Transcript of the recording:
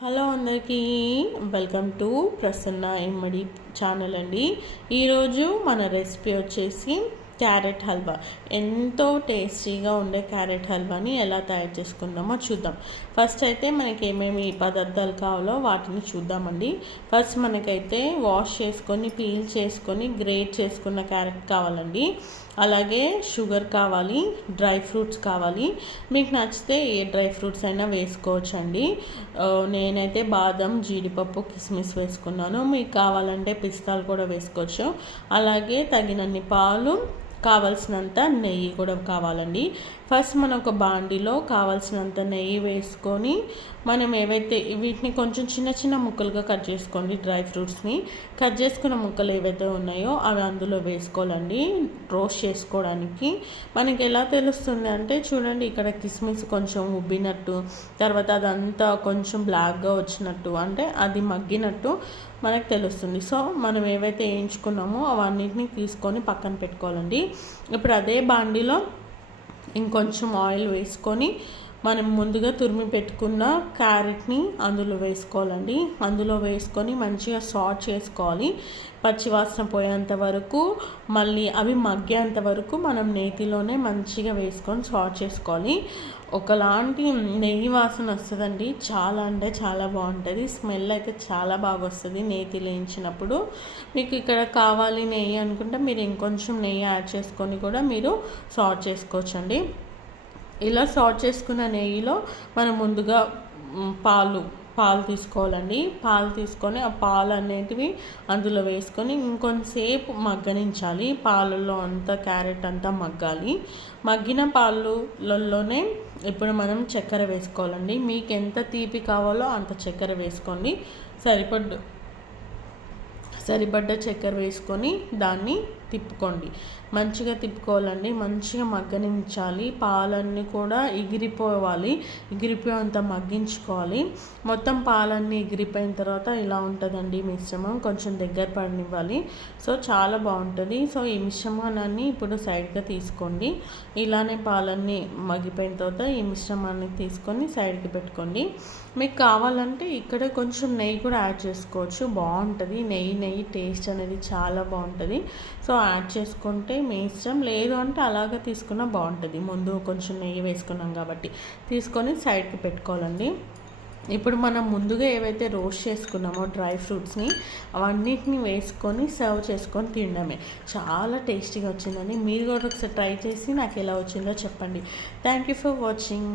Hello అందరికీ welcome to Prasanna Immadi channel అండి. ఈరోజు మన రెసిపీ వచ్చేసి క్యారెట్ హల్వా. ఎంతో టేస్టీగా ఉండే క్యారెట్ హల్వాని ఎలా తయారు చేసుకుందామో చూద్దాం. ఫస్ట్ అయితే మనకి ఏమేమి పదార్థాలు కావాలో వాటిని చూద్దామండి. ఫస్ట్ మనకైతే వాష్ చేసుకొని పీల్ చేసుకొని గ్రేట్ చేసుకున్న క్యారెట్ కావాలండి. అలాగే షుగర్ కావాలి, డ్రై ఫ్రూట్స్ కావాలి. మీకు నచ్చితే ఏ డ్రై ఫ్రూట్స్ అయినా వేసుకోవచ్చండి. నేనైతే బాదం, జీడిపప్పు, కిస్మిస్ వేసుకున్నాను. మీకు కావాలంటే పిస్తాలు కూడా వేసుకోవచ్చు. అలాగే తగినన్ని పాలు, కావాల్సినంత నెయ్యి కూడా కావాలండి. ఫస్ట్ మనం ఒక బాండిలో కావాల్సినంత నెయ్యి వేసుకొని మనం ఏవైతే వీటిని కొంచెం చిన్న చిన్న ముక్కలుగా కట్ చేసుకోండి. డ్రై ఫ్రూట్స్ని కట్ చేసుకున్న ముక్కలు ఏవైతే ఉన్నాయో అవి అందులో వేసుకోవాలండి రోస్ట్ చేసుకోవడానికి. మనకి ఎలా తెలుస్తుంది అంటే చూడండి, ఇక్కడ కిస్మిస్ కొంచెం ఉబ్బినట్టు, తర్వాత అదంతా కొంచెం బ్లాక్గా వచ్చినట్టు, అంటే అది మగ్గినట్టు మనకు తెలుస్తుంది. సో మనం ఏవైతే వేయించుకున్నామో అవన్నిటిని తీసుకొని పక్కన పెట్టుకోవాలండి. ఇప్పుడు అదే బాండిలో ఇంకొంచెం ఆయిల్ వేసుకొని మనం ముందుగా తురిమి పెట్టుకున్న క్యారెట్ని అందులో వేసుకోవాలండి. అందులో వేసుకొని మంచిగా సాట్ చేసుకోవాలి. పచ్చివాసన పోయేంత వరకు, మళ్ళీ అవి మగ్గేంత వరకు మనం నేతిలోనే మంచిగా వేసుకొని సాట్ చేసుకోవాలి. ఒకలాంటి నెయ్యి వాసన వస్తుందండి. చాలా అంటే చాలా బాగుంటుంది. స్మెల్ అయితే చాలా బాగా వస్తుంది నేతి వేయించినప్పుడు. మీకు ఇక్కడ కావాలి నెయ్యి అనుకుంటే మీరు ఇంకొంచెం నెయ్యి యాడ్ చేసుకొని కూడా మీరు సాట్ చేసుకోవచ్చండి. ఇలా సాట్ చేసుకున్న నెయ్యిలో మనం ముందుగా పాలు తీసుకోవాలండి. పాలు తీసుకొని ఆ పాలు అనేటివి అందులో వేసుకొని ఇంకొంతసేపు మగ్గనించాలి. పాలల్లో అంతా క్యారెట్ అంతా మగ్గాలి. మగ్గిన పాలలోనే ఇప్పుడు మనం చక్కెర వేసుకోవాలండి. మీకు ఎంత తీపి కావాలో అంత చక్కెర వేసుకోండి. సరిపడ్డ చక్కెర వేసుకొని దాన్ని తిప్పుకోండి. మంచిగా తిప్పుకోవాలండి. మంచిగా మగ్గనించాలి. పాలన్నీ కూడా ఎగిరిపోయేంత మగ్గించుకోవాలి. మొత్తం పాలన్నీ ఎగిరిపోయిన తర్వాత ఇలా ఉంటుందండి మిశ్రమం. కొంచెం దగ్గర పడనివ్వాలి. సో చాలా బాగుంటుంది. సో ఈ మిశ్రమాన్ని ఇప్పుడు సైడ్గా తీసుకోండి. ఇలానే పాలన్నీ మగ్గిపోయిన తర్వాత ఈ మిశ్రమాన్ని తీసుకొని సైడ్కి పెట్టుకోండి. మీకు కావాలంటే ఇక్కడ కొంచెం నెయ్యి కూడా యాడ్ చేసుకోవచ్చు. బాగుంటుంది. నెయ్యి టేస్ట్ అనేది చాలా బాగుంటుంది. సో యాడ్ చేసుకుంటే మీ ఇష్టం. లేదు అంటే అలాగే తీసుకున్నా బాగుంటుంది. ముందు కొంచెం నెయ్యి వేసుకున్నాం కాబట్టి తీసుకొని సైడ్కి పెట్టుకోవాలండి. ఇప్పుడు మనం ముందుగా ఏవైతే రోస్ట్ చేసుకున్నామో డ్రై ఫ్రూట్స్ని అవన్నిటిని వేసుకొని సర్వ్ చేసుకొని తినడమే. చాలా టేస్టీగా వచ్చిందండి. మీరు కూడా ఒకసారి ట్రై చేసి నాకు ఎలా వచ్చిందో చెప్పండి. Thank you for watching.